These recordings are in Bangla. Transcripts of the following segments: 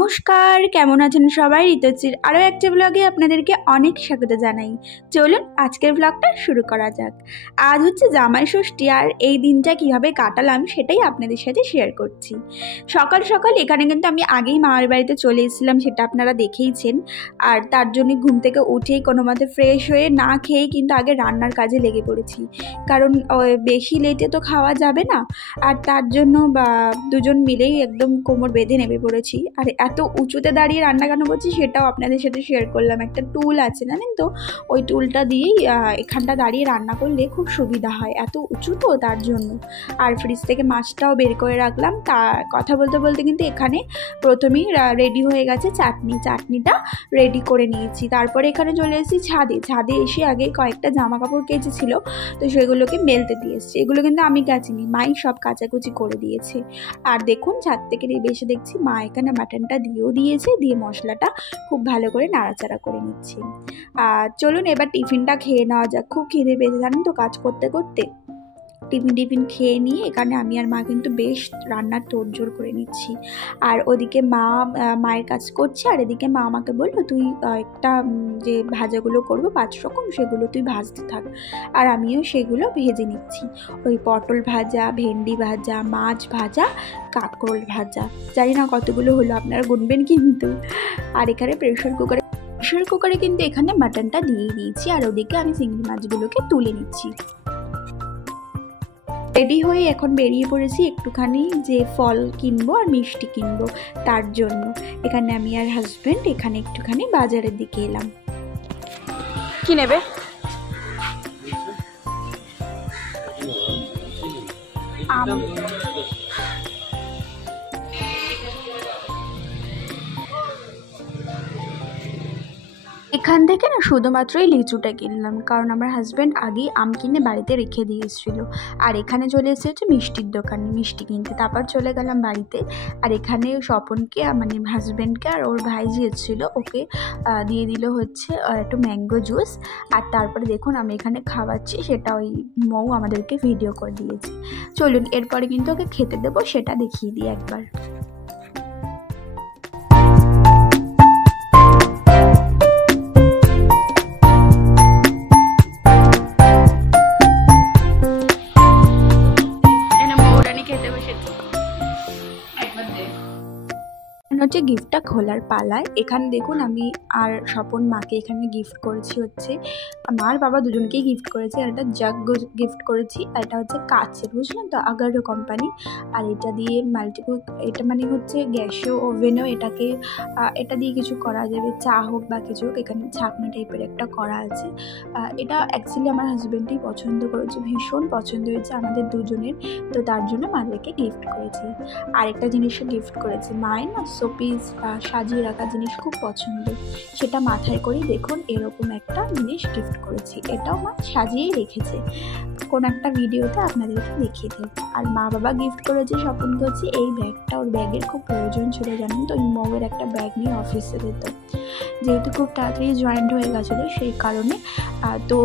নমস্কার, কেমন আছেন সবাই? ঋতুচির আরও একটা ব্লগে আপনাদেরকে অনেক স্বাগত জানাই। চলুন আজকের ব্লগটা শুরু করা যাক। আজ হচ্ছে জামাই ষষ্ঠী, আর এই দিনটা কীভাবে কাটালাম সেটাই আপনাদের সাথে শেয়ার করছি। সকাল সকাল এখানে কিন্তু আমি আগেই মামার বাড়িতে চলে এসেছিলাম, সেটা আপনারা দেখেইছেন। আর তার জন্য ঘুম থেকে উঠেই কোনো মতে ফ্রেশ হয়ে না খেয়েই কিন্তু আগে রান্নার কাজে লেগে পড়েছি, কারণ বেশি লেটে তো খাওয়া যাবে না। আর তার জন্য দুজন মিলেই একদম কোমর বেঁধে নেমে পড়েছি। আর এত উঁচুতে দাঁড়িয়ে রান্না কেন করছি সেটাও আপনাদের সাথে শেয়ার করলাম। একটা টুল আছে জানেন তো, ওই টুলটা দিয়েই এখানটা দাঁড়িয়ে রান্না করলে খুব সুবিধা হয়, এত উঁচু তো তার জন্য। আর ফ্রিজ থেকে মাছটাও বের করে রাখলাম। তা কথা বলতে বলতে কিন্তু এখানে প্রথমেই রেডি হয়ে গেছে চাটনিটা রেডি করে নিয়েছি। তারপরে এখানে চলে এসেছি ছাদে এসে আগে কয়েকটা জামা কাপড় কেচেছিল, তো সেগুলোকে মেলতে দিয়ে এসেছি। এগুলো কিন্তু আমি কাচিনি, মাই সব কাচাকুচি করে দিয়েছে। আর দেখুন ছাদ থেকে এসে দেখছি মা এখানে মাটনটা দিয়েও দিয়েছে, দিয়ে মশলাটা খুব ভালো করে নাড়াচাড়া করে নিচ্ছি। চলুন এবার টিফিনটা খেয়ে নেওয়া যাক। খুব খিদে পেয়েছে জানেন তো কাজ করতে করতে। টিফিন খেয়ে নিয়ে এখানে আমি আর মা কিন্তু বেশ রান্নার তোড়জোড় করে নিচ্ছি। আর ওদিকে মায়ের কাজ করছে, আর এদিকে মা আমাকে বললো তুই একটা যে ভাজাগুলো করবো 5 রকম, সেগুলো তুই ভাজতে থাক। আর আমিও সেগুলো ভেজে নিচ্ছি। ওই পটল ভাজা, ভেন্ডি ভাজা, মাছ ভাজা, কাঁকরোল ভাজা, জানি না কতগুলো হলো, আপনারা গুনবেন কিন্তু। আর এখানে প্রেশার কুকারে কিন্তু এখানে মাটনটা দিয়ে দিয়েছি। আর ওদিকে আমি চিংড়ি মাছগুলোকে তুলে নিচ্ছি। রেডি হয়ে এখন বেরিয়ে পড়েছি একটুখানি যে ফল কিনবো আর মিষ্টি কিনবো, তার জন্য এখানে আমি আর হাজব্যান্ড এখানে একটুখানি বাজারের দিকে এলাম। কি নেবে? এখান থেকে না শুধুমাত্রই লিচুটা কিনলাম, কারণ আমার হাজব্যান্ড আগেই আম কিনে বাড়িতে রেখে দিয়ে এসেছিলো। আর এখানে চলে এসেছে মিষ্টির দোকানে মিষ্টি কিনতে। তারপর চলে গেলাম বাড়িতে। আর এখানে স্বপনকে মানে হাজব্যান্ডকে আর ওর ভাইজি এসেছিলো, ওকে দিয়ে দিল হচ্ছে একটু ম্যাঙ্গো জুস। আর তারপরে দেখুন আমি এখানে খাওয়াচ্ছি, সেটা ওই মৌ আমাদেরকে ভিডিও করে দিয়েছে। চলুন এরপরে কিন্তু ওকে খেতে দেবো, সেটা দেখিয়ে দিই একবার। হচ্ছে গিফটটা খোলার পালায়। এখানে দেখুন আমি আর স্বপন মাকে এখানে গিফট করেছি হচ্ছে, মার বাবা দুজনকেই গিফট করেছি। আর একটা জাগ গিফট করেছি, আর এটা হচ্ছে কাচের, বুঝলেন তো, আগারো কোম্পানি। আর এটা দিয়ে মাল্টিকুক, এটা মানে হচ্ছে গ্যাসও ওভেনও এটা দিয়ে কিছু করা যাবে, চা হোক বা কিছু হোক। এখানে ছাকনা টাইপের একটা করা আছে। এটা অ্যাকচুয়ালি আমার হাজব্যান্ডই পছন্দ করেছে, ভীষণ পছন্দ হয়েছে আমাদের দুজনের, তো তার জন্য মাদেরকে গিফট করেছি। আরেকটা জিনিসও গিফট করেছি, মায়ের না শোপিস বা সাজিয়ে রাখা জিনিস খুব পছন্দ, সেটা মাথায় করেই দেখুন এরকম একটা জিনিস গিফট করেছি। এটাও মা সাজিয়েই রেখেছে, কোন একটা ভিডিওতে আপনাদেরকে দেখিয়ে দেব। আর মা বাবা গিফট করেছে স্বপনকে হচ্ছে এই ব্যাগটা, ওর ব্যাগের খুব প্রয়োজন ছিল জানেন তো, ওই মৌয়ের একটা ব্যাগ নিয়ে অফিসে যেত, যেহেতু খুব তাড়াতাড়ি জয়েন্ট হয়ে গেছিলো সেই কারণে। তো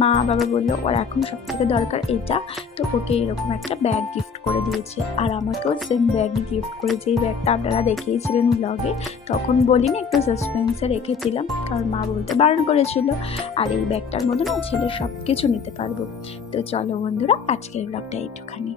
মা বাবা বললো ওর এখন সবথেকে দরকার এটা, তো ওকে এরকম একটা ব্যাগ গিফট করে দিয়েছে। আর আমাকেও সেম ব্যাগই গিফট করেছে। এই ব্যাগটা আপনারা দেখিয়েছিলেন ব্লগে, তখন বলিনি, একটু সাসপেন্সে রেখেছিলাম কারণ মা বলতে বারণ করেছিল। আর এই ব্যাগটার মধ্যে না ছেলে সব কিছু নিতে পারবো। তো চলো বন্ধুরা, আজকের ব্লগটা এইটুখানি।